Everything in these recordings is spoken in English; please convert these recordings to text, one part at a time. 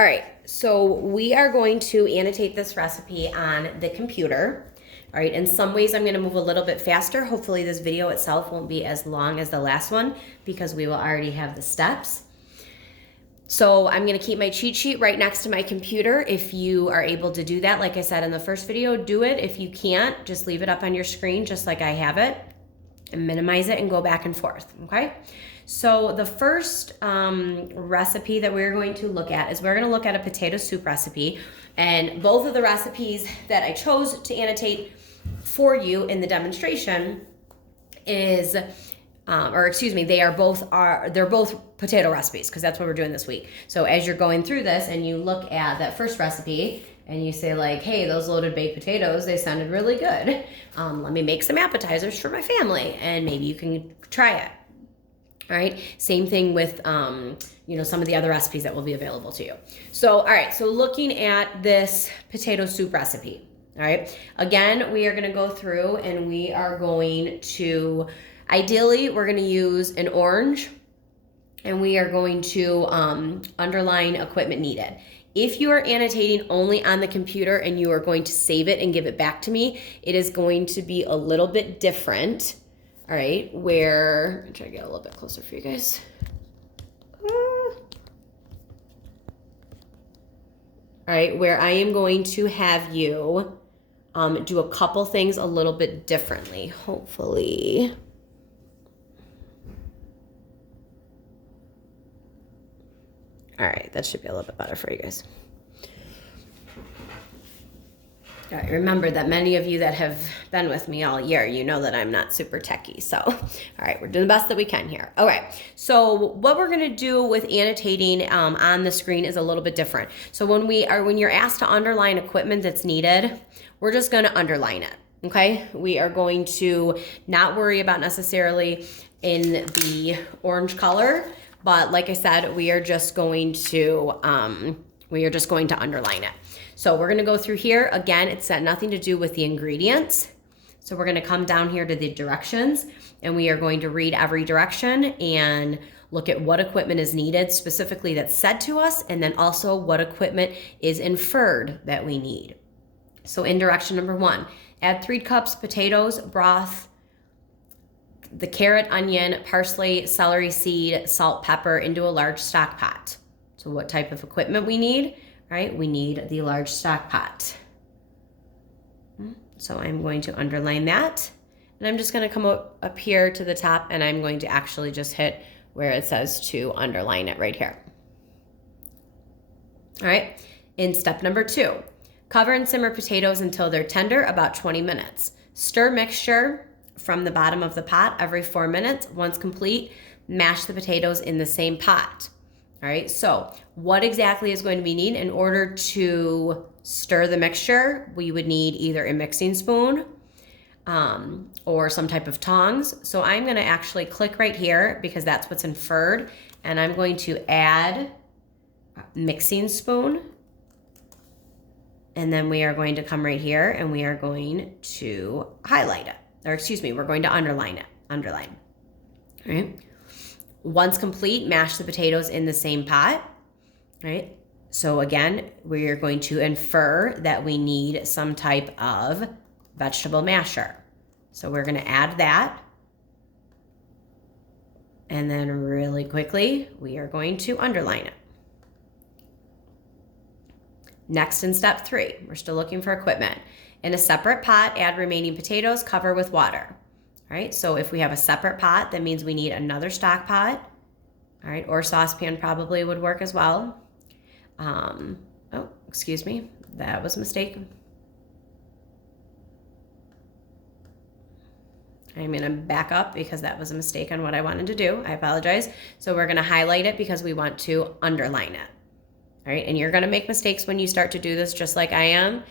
All right, so we are going to annotate this recipe on the computer. All right, in some ways I'm gonna move a little bit faster. Hopefully this video itself won't be as long as the last one because we will already have the steps. So I'm gonna keep my cheat sheet right next to my computer. If you are able to do that, like I said in the first video, do it. If you can't, just leave it up on your screen just like I have it and minimize it and go back and forth, okay? So the first recipe that we're going to look at is we're gonna look at a potato soup recipe, and both of the recipes that I chose to annotate for you in the demonstration is, they're both potato recipes because that's what we're doing this week. So as you're going through this and you look at that first recipe and you say like, hey, those loaded baked potatoes, they sounded really good. Let me make some appetizers for my family and maybe you can try it. All right, same thing with some of the other recipes that will be available to you. So, all right, so looking at this potato soup recipe, all right, again, we are gonna go through and we are going to, ideally, we're gonna use an orange and we are going to underline equipment needed. If you are annotating only on the computer and you are going to save it and give it back to me, it is going to be a little bit different. All right, where, I'm trying to get a little bit closer for you guys. All right, where I am going to have you do a couple things a little bit differently, hopefully. All right, that should be a little bit better for you guys. All right, remember that many of you that have been with me all year, you know that I'm not super techie. So, all right, we're doing the best that we can here. Okay, so what we're gonna do with annotating on the screen is a little bit different. So when you're asked to underline equipment that's needed, we're just gonna underline it, okay? We are going to not worry about necessarily in the orange color, but like I said, we are just going to underline it. So we're gonna go through here. Again, it's got nothing to do with the ingredients. So we're gonna come down here to the directions and we are going to read every direction and look at what equipment is needed specifically that's said to us, and then also what equipment is inferred that we need. So in direction number 1, add 3 cups potatoes, broth, the carrot, onion, parsley, celery seed, salt, pepper into a large stock pot. So what type of equipment we need? Right, we need the large stock pot. So I'm going to underline that. And I'm just gonna come up here to the top and I'm going to actually just hit where it says to underline it right here. All right, in step number 2, cover and simmer potatoes until they're tender, about 20 minutes. Stir mixture from the bottom of the pot every 4 minutes. Once complete, mash the potatoes in the same pot. All right, so what exactly is going to be needed in order to stir the mixture? We would need either a mixing spoon or some type of tongs. So I'm gonna actually click right here because that's what's inferred, and I'm going to add mixing spoon. And then we are going to come right here and we are going to highlight it, or excuse me, we're going to underline it, underline, all right? Once complete, mash the potatoes in the same pot, right? So again, we're going to infer that we need some type of vegetable masher. So we're gonna add that. And then really quickly, we are going to underline it. Next in step 3, we're still looking for equipment. In a separate pot, add remaining potatoes, cover with water. All right, so if we have a separate pot, that means we need another stock pot, all right, or saucepan probably would work as well. Oh, excuse me, that was a mistake. I'm gonna back up because that was a mistake on what I wanted to do. I apologize. So we're gonna highlight it because we want to underline it. All right, and you're gonna make mistakes when you start to do this just like I am.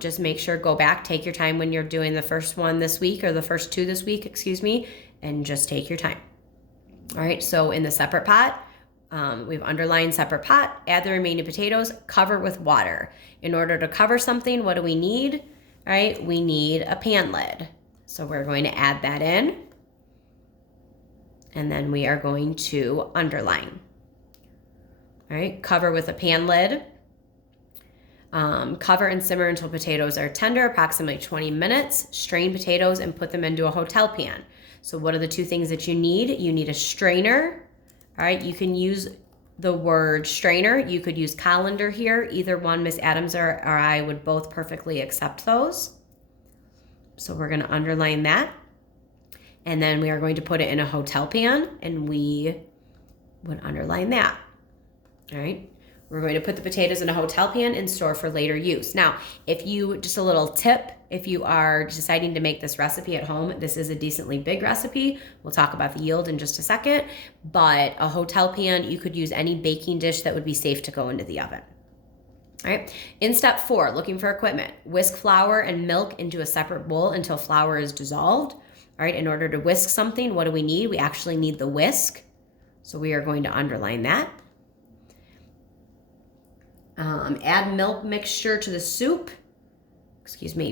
Just make sure, go back, take your time when you're doing the first one this week, or the first 2 this week, excuse me, and just take your time. All right, so in the separate pot, we've underlined separate pot, add the remaining potatoes, cover with water. In order to cover something, what do we need? All right, we need a pan lid. So we're going to add that in, and then we are going to underline. All right, cover with a pan lid. Cover and simmer until potatoes are tender, approximately 20 minutes. Strain potatoes and put them into a hotel pan. So what are the two things that you need? You need a strainer. All right, you can use the word strainer. You could use colander here. Either one, Miss Adams or I would both perfectly accept those. So we're going to underline that. And then we are going to put it in a hotel pan, and we would underline that. All right. We're going to put the potatoes in a hotel pan and store for later use. Now, just a little tip, if you are deciding to make this recipe at home, this is a decently big recipe. We'll talk about the yield in just a second, but a hotel pan, you could use any baking dish that would be safe to go into the oven. All right. In step 4, looking for equipment, whisk flour and milk into a separate bowl until flour is dissolved. All right. In order to whisk something, what do we need? We actually need the whisk. So we are going to underline that. Add milk mixture to the soup.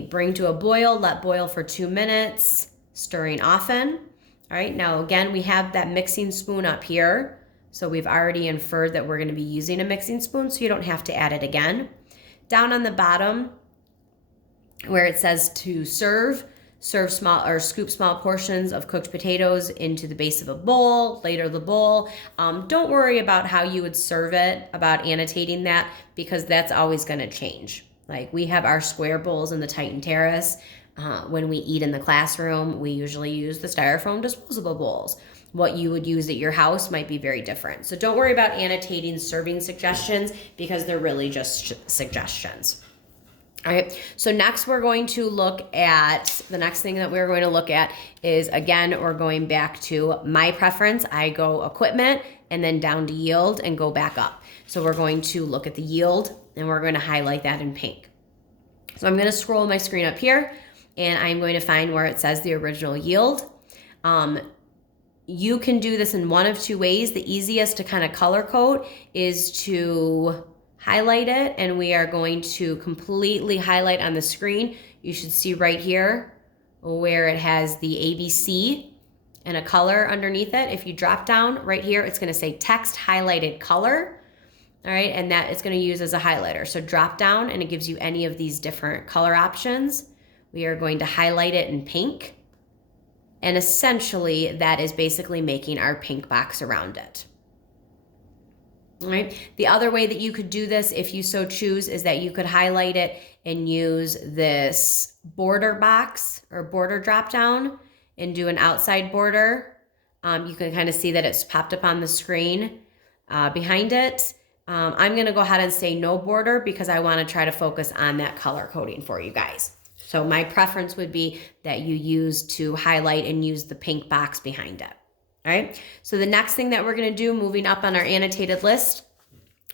Bring to a boil, let boil for 2 minutes, stirring often. All right, now again, we have that mixing spoon up here. So we've already inferred that we're going to be using a mixing spoon, so you don't have to add it again. Down on the bottom, where it says to serve small or scoop small portions of cooked potatoes into the base of a bowl, later the bowl. Don't worry about how you would serve it, about annotating that, because that's always going to change. Like we have our square bowls in the Titan Terrace. When we eat in the classroom, we usually use the styrofoam disposable bowls. What you would use at your house might be very different. So don't worry about annotating serving suggestions, because they're really just suggestions. All right, so next we're going to look at, the next thing that we're going to look at is, again, we're going back to my preference. I go equipment and then down to yield and go back up. So we're going to look at the yield and we're going to highlight that in pink. So I'm going to scroll my screen up here and I'm going to find where it says the original yield. You can do this in one of two ways. The easiest to kind of color code is to highlight it, and we are going to completely highlight on the screen. You should see right here where it has the ABC and a color underneath it. If you drop down right here, it's going to say text highlighted color. All right, and that it's going to use as a highlighter. So drop down and it gives you any of these different color options. We are going to highlight it in pink, and essentially that is basically making our pink box around it. All right. The other way that you could do this, if you so choose, is that you could highlight it and use this border box or border drop down and do an outside border. You can kind of see that it's popped up on the screen behind it. I'm going to go ahead and say no border because I want to try to focus on that color coding for you guys. So my preference would be that you use to highlight and use the pink box behind it. All right, so the next thing that we're going to do, moving up on our annotated list,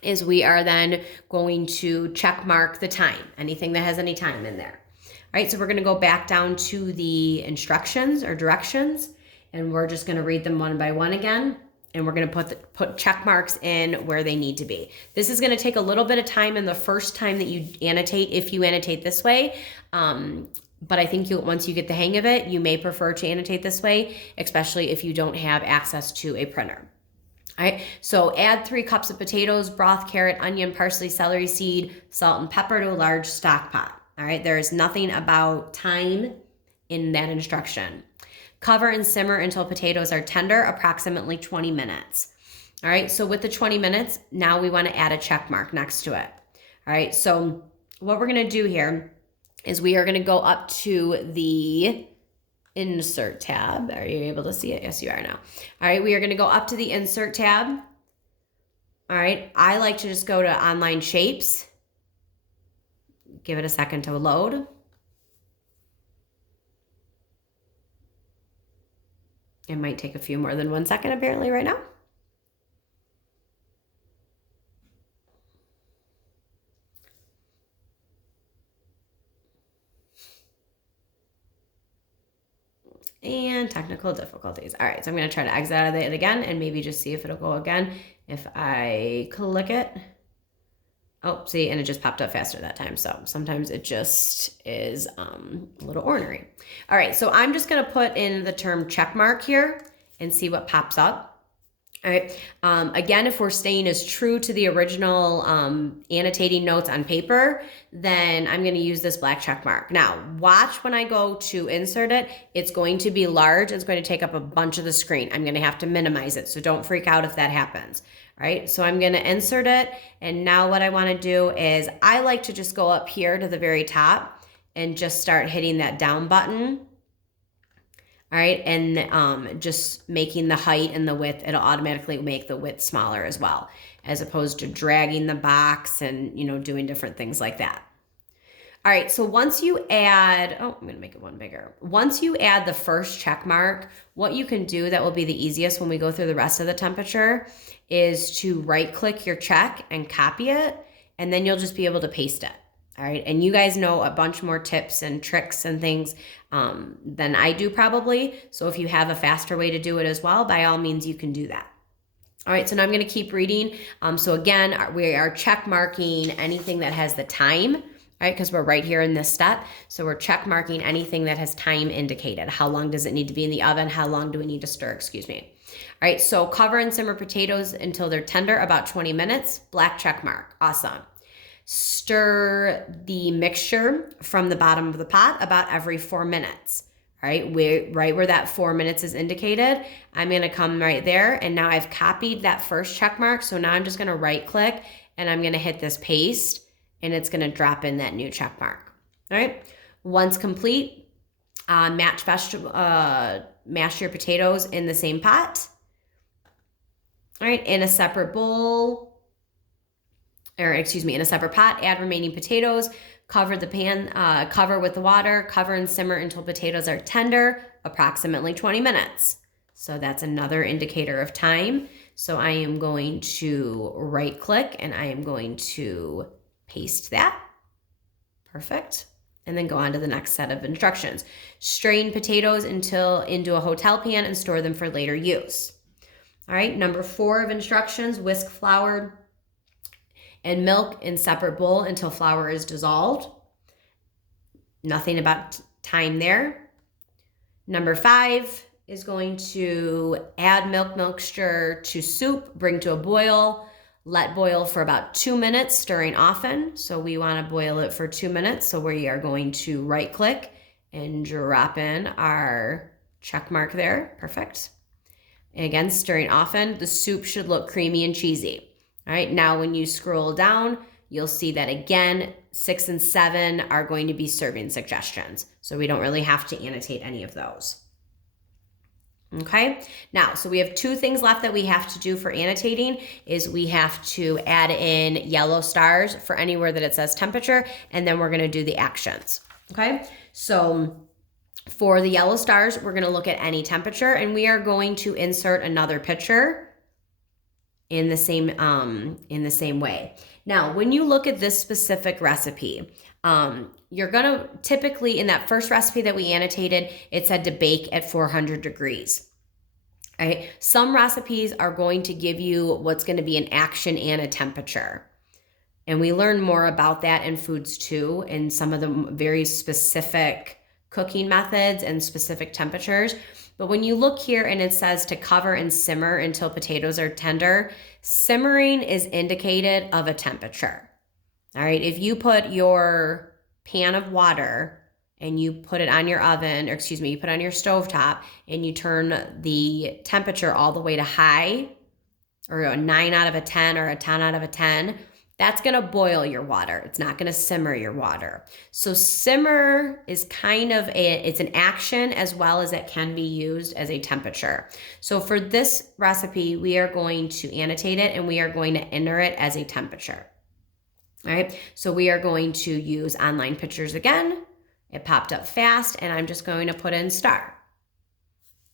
is we are then going to check mark the time, anything that has any time in there. All right, so we're going to go back down to the instructions or directions, and we're just going to read them one by one again, and we're going to put check marks in where they need to be. This is going to take a little bit of time in the first time that you annotate, if you annotate this way. But I think once you get the hang of it, you may prefer to annotate this way, especially if you don't have access to a printer. All right, so add 3 cups of potatoes, broth, carrot, onion, parsley, celery seed, salt, and pepper to a large stock pot. All right, there is nothing about time in that instruction. Cover and simmer until potatoes are tender, approximately 20 minutes. All right, so with the 20 minutes, now we want to add a check mark next to it. All right, so what we're going to do here is we are going to go up to the insert tab. Are you able to see it? Yes, you are now. All right, we are going to go up to the insert tab. All right, I like to just go to online shapes. Give it a second to load. It might take a few more than 1 second apparently right now. And technical difficulties. All right, so I'm going to try to exit out of it again and maybe just see if it'll go again. If I click it, oh, see, and it just popped up faster that time. So sometimes it just is a little ornery. All right, so I'm just going to put in the term check mark here and see what pops up. All right. Again, if we're staying as true to the original annotating notes on paper, then I'm going to use this black check mark. Now, watch when I go to insert it. It's going to be large. It's going to take up a bunch of the screen. I'm going to have to minimize it, so don't freak out if that happens. All right, so I'm going to insert it. And now what I want to do is I like to just go up here to the very top and just start hitting that down button. All right, and just making the height and the width, it'll automatically make the width smaller as well, as opposed to dragging the box and, you know, doing different things like that. All right, so once you add, oh, I'm gonna make it one bigger. Once you add the first check mark, what you can do that will be the easiest when we go through the rest of the temperature is to right click your check and copy it, and then you'll just be able to paste it. All right, and you guys know a bunch more tips and tricks and things than I do probably. So if you have a faster way to do it as well, by all means, you can do that. All right, so now I'm gonna keep reading. So again, we are check marking anything that has the time, right? Because we're right here in this step. So we're check marking anything that has time indicated. How long does it need to be in the oven? How long do we need to stir, excuse me. All right, so cover and simmer potatoes until they're tender, about 20 minutes, black check mark, awesome. Stir the mixture from the bottom of the pot about every 4 minutes. All right, right where that 4 minutes is indicated, I'm gonna come right there, and now I've copied that first check mark, so now I'm just gonna right click and I'm gonna hit this paste, and it's gonna drop in that new check mark. All right, once complete, mash your potatoes in the same pot. All right, in a separate bowl, or excuse me, in a separate pot, add remaining potatoes, cover the pan, cover with the water, cover and simmer until potatoes are tender, approximately 20 minutes. So that's another indicator of time. So I am going to right click and I am going to paste that. Perfect. And then go on to the next set of instructions. Strain potatoes into a hotel pan and store them for later use. All right, number 4 of instructions, whisk flour and milk in separate bowl until flour is dissolved. Nothing about time there. Number 5 is going to add milk mixture to soup, bring to a boil, let boil for about 2 minutes, stirring often. So we want to boil it for 2 minutes. So we are going to right click and drop in our check mark there. Perfect. And again, stirring often. The soup should look creamy and cheesy. All right, now when you scroll down, you'll see that again, 6 and 7 are going to be serving suggestions. So we don't really have to annotate any of those. Okay, now, so we have 2 things left that we have to do for annotating is we have to add in yellow stars for anywhere that it says temperature, and then we're gonna do the actions, okay? So for the yellow stars, we're gonna look at any temperature, and we are going to insert another picture in the same way. Now, when you look at this specific recipe, you're gonna typically, in that first recipe that we annotated, it said to bake at 400 degrees. All right, some recipes are going to give you what's gonna be an action and a temperature. And we learn more about that in Foods 2 and some of the very specific cooking methods and specific temperatures. But when you look here and it says to cover and simmer until potatoes are tender, simmering is indicated of a temperature. All right, if you put your pan of water and you put it on your oven, or excuse me, you put it on your stovetop and you turn the temperature all the way to high, or a 9 out of a 10 or a 10 out of a 10, that's gonna boil your water. It's not gonna simmer your water. So simmer is kind of it's an action as well as it can be used as a temperature. So for this recipe, we are going to annotate it and we are going to enter it as a temperature. All right, so we are going to use online pictures again. It popped up fast and I'm just going to put in star.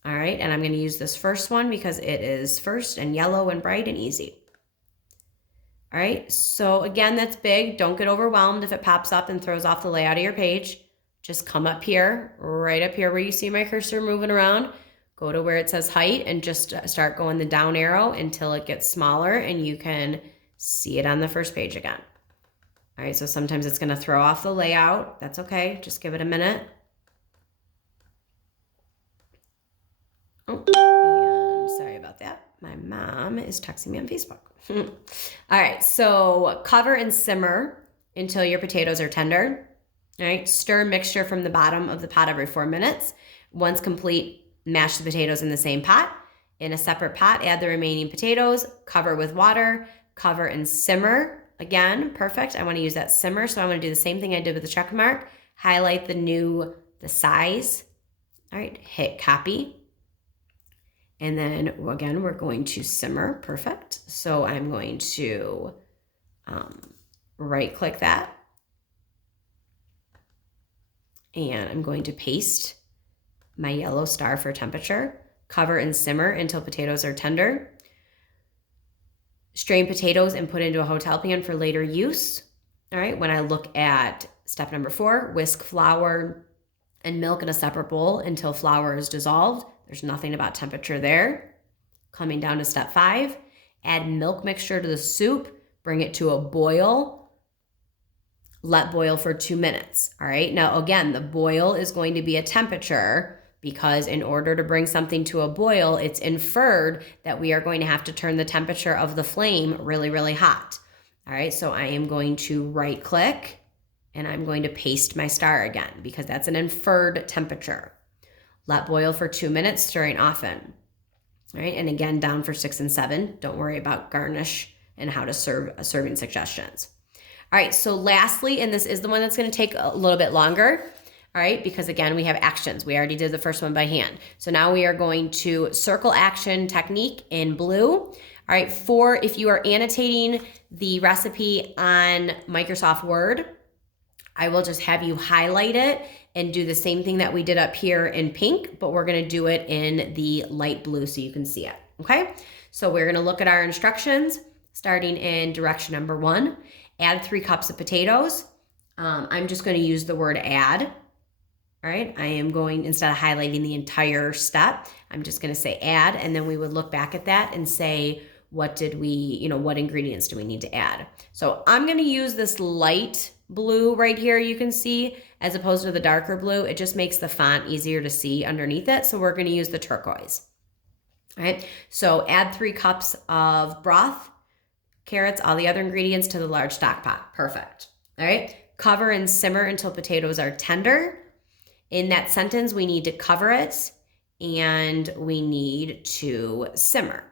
All right, and I'm gonna use this first one because it is first and yellow and bright and easy. All right, so again, that's big. Don't get overwhelmed if it pops up and throws off the layout of your page. Just come up here, right up here where you see my cursor moving around, go to where it says height and just start going the down arrow until it gets smaller and you can see it on the first page again. All right, so sometimes it's gonna throw off the layout. That's okay, just give it a minute. Oh, and sorry about that. My mom is texting me on Facebook. All right, so cover and simmer until your potatoes are tender. All right, stir mixture from the bottom of the pot every 4 minutes. Once complete, mash the potatoes in the same pot. In a separate pot, add the remaining potatoes, cover with water, cover and simmer. Again, perfect. I want to use that simmer, so I want to do the same thing I did with the check mark. Highlight the size. All right, hit copy. And then again, we're going to simmer, perfect. So I'm going to right click that. And I'm going to paste my yellow star for temperature. Cover and simmer until potatoes are tender. Strain potatoes and put into a hotel pan for later use. All right, when I look at step number 4, whisk flour and milk in a separate bowl until flour is dissolved. There's nothing about temperature there. Coming down to step 5, add milk mixture to the soup, bring it to a boil. Let boil for 2 minutes. All right, now again, the boil is going to be a temperature because in order to bring something to a boil, it's inferred that we are going to have to turn the temperature of the flame really, really hot. All right, so I am going to right click and I'm going to paste my star again because that's an inferred temperature. Let boil for 2 minutes, stirring often. All right, and again, down for 6 and 7. Don't worry about garnish and how to serve serving suggestions. All right, so lastly, and this is the one that's going to take a little bit longer, all right, because again, we have actions. We already did the first one by hand. So now we are going to circle action technique in blue. All right, if you are annotating the recipe on Microsoft Word, I will just have you highlight it and do the same thing that we did up here in pink, but we're going to do it in the light blue so you can see it, okay? So we're going to look at our instructions starting in direction number 1. Add 3 cups of potatoes. I'm just going to use the word add. All right, I am going, instead of highlighting the entire step, I'm just going to say add, and then we would look back at that and say, what ingredients do we need to add? So I'm going to use this light blue right here, you can see, as opposed to the darker blue. It just makes the font easier to see underneath it. So we're going to use the turquoise. All right, so add 3 cups of broth, carrots, all the other ingredients to the large stock pot. Perfect. All right, cover and simmer until potatoes are tender. In that sentence, we need to cover it and we need to simmer.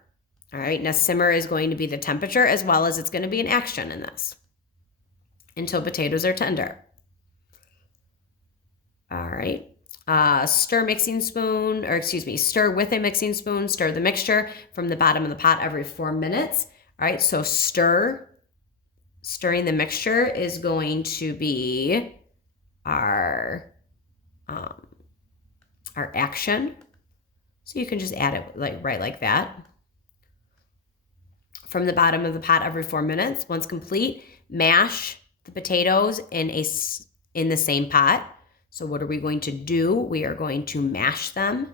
All right, now simmer is going to be the temperature as well as it's going to be an action in this until potatoes are tender. All right, stir with a mixing spoon, stir the mixture from the bottom of the pot every 4 minutes. All right, so stirring the mixture is going to be our action. So you can just add it right like that. From the bottom of the pot every 4 minutes. Once complete, mash the potatoes in the same pot. So what are we going to do? We are going to mash them.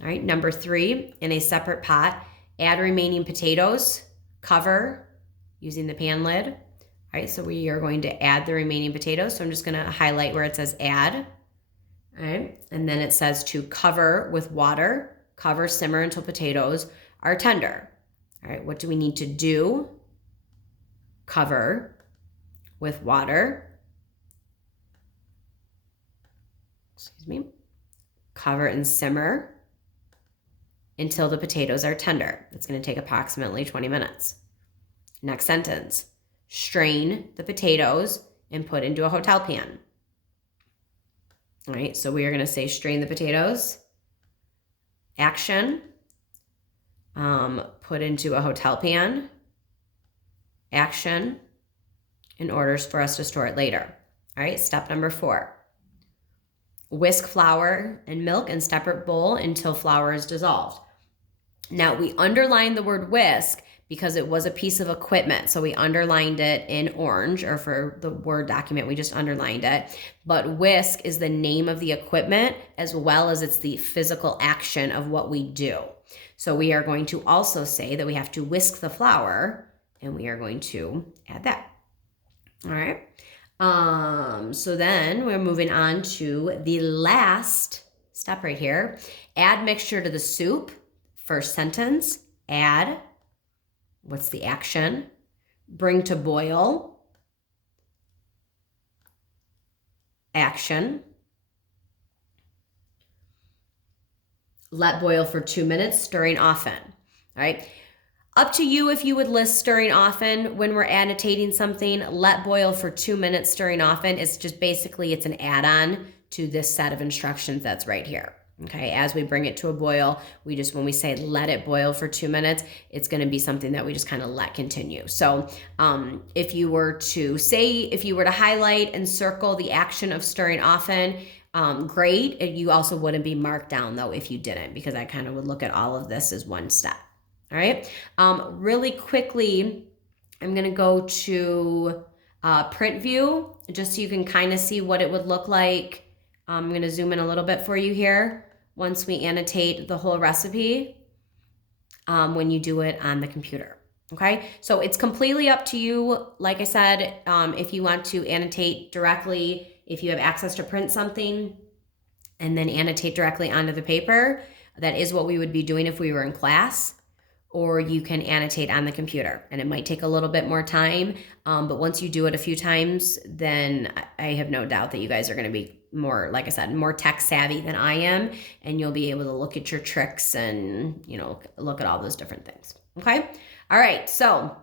All right, number 3, in a separate pot, add remaining potatoes, cover using the pan lid. All right, so we are going to add the remaining potatoes. So I'm just going to highlight where it says add. All right, and then it says to cover with water, cover, simmer until potatoes are tender. All right, what do we need to do? Cover with water. Cover and simmer until the potatoes are tender. It's going to take approximately 20 minutes. Next sentence, strain the potatoes and put into a hotel pan. All right, so we are going to say strain the potatoes, action, put into a hotel pan, action, in order for us to store it later. All right, step number 4. Whisk flour and milk in separate bowl until flour is dissolved. Now, we underlined the word whisk because it was a piece of equipment. So we underlined it in orange, or for the Word document, we just underlined it. But whisk is the name of the equipment as well as it's the physical action of what we do. So we are going to also say that we have to whisk the flour, and we are going to add that. All right. So then we're moving on to the last step right here. Add mixture to the soup. First sentence, add. What's the action? Bring to boil. Action. Let boil for 2 minutes, stirring often. All right. Up to you if you would list stirring often when we're annotating something. Let boil for 2 minutes, stirring often. It's just basically, it's an add-on to this set of instructions that's right here. Okay, as we bring it to a boil, when we say let it boil for 2 minutes, it's going to be something that we just kind of let continue. So if you were to highlight and circle the action of stirring often, great. You also wouldn't be marked down though if you didn't, because I kind of would look at all of this as one step. All right. Really quickly, I'm going to go to print view just so you can kind of see what it would look like. I'm going to zoom in a little bit for you here once we annotate the whole recipe when you do it on the computer. Okay, so it's completely up to you. Like I said, if you want to annotate directly, if you have access to print something and then annotate directly onto the paper, that is what we would be doing if we were in class. Or you can annotate on the computer, and it might take a little bit more time, but once you do it a few times, then I have no doubt that you guys are going to be more, like I said, more tech savvy than I am, and you'll be able to look at your tricks and, look at all those different things. Okay. All right. So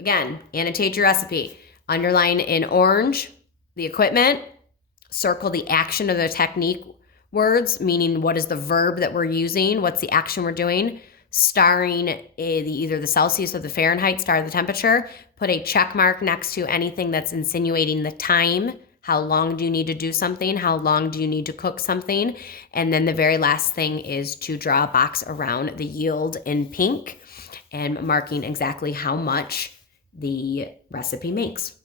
again, annotate your recipe. Underline in orange the equipment, circle the action of the technique words, meaning what is the verb that we're using, what's the action we're doing. Starring either the Celsius or the Fahrenheit, star the temperature. Put a check mark next to anything that's insinuating the time. How long do you need to do something? How long do you need to cook something? And then the very last thing is to draw a box around the yield in pink and marking exactly how much the recipe makes.